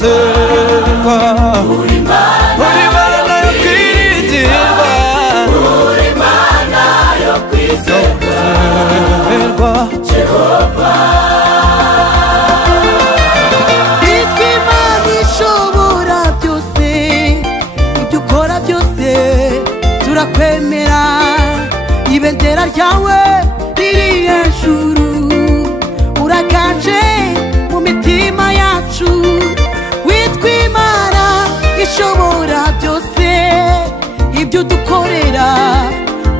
kwizerwa uri Mana yo kwiringirwa uri Mana yo kwizerwa Jehova itwa Imana ishobora byose ibyo ukora byose turakwemera ibendera ryawe riri hejuru uraganje mu mitima yacu witwa Imana ishobora byose ibyo dukorera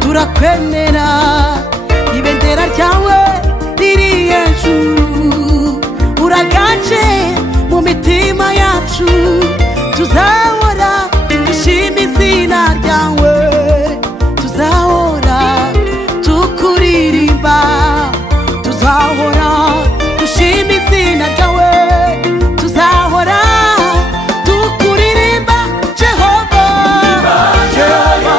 turakwemera ibendera ryawe riri hejuru uraganje mu mitima yacu tuzahora dushima izina ryawe tuzahora tukuririmba tuzahora dushima izina ryawe tuzahora tukuririmba Jehova Jehova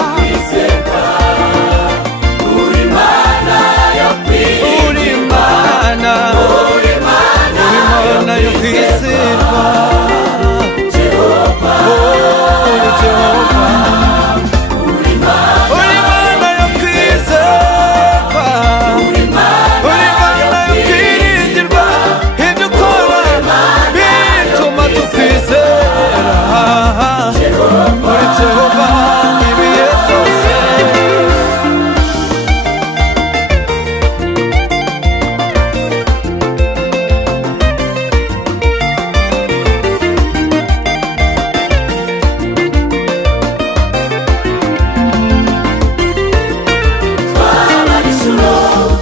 uri Mana yo kwizerwa uri Mana yo kwizerwa Jehova uri Jehova uri Mana yo kwizerwa uri Mana yo kwiringirwa ibyo ukora bituma tukwizera uri Jehova ibihe byose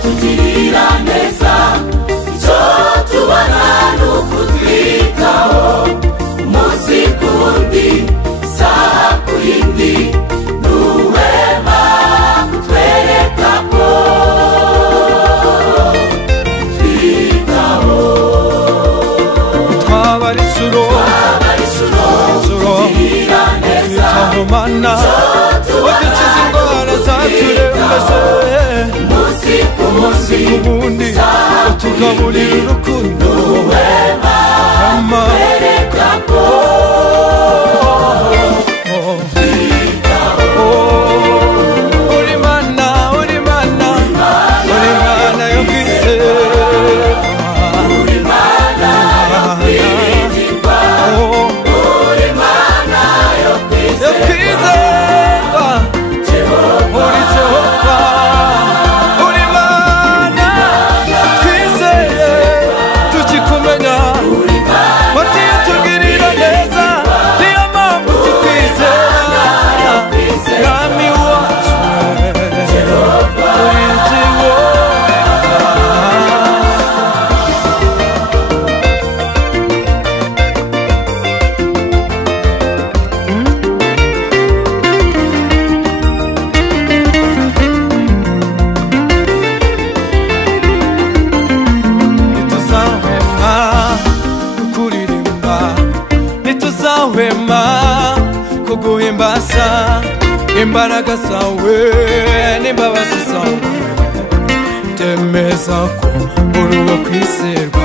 tugirira neza icyo tubona n'ukutwitaho umunsi ku wundi isaha ku yindi ntuhwema kutwereka ko twitaho twabara inshuro tugirira neza Mana wadukiza indwara zaturembeje umunsi ku wundi utugaburira urukundo ama twereka ko uri Mana yo kwizerwa uri Mana yo kwiringirwa uri Mana yo kwizerwa Jehova uri Jehova uri Mana twizeye tukikumenya wagiye tugirira neza niyo mpamvu tukwizera mwami wacu uri Jehova ntituzahwema kuguhimbaza imbaraga zawe n'imbabazi zawe temeza ko uri uwo kwizerwa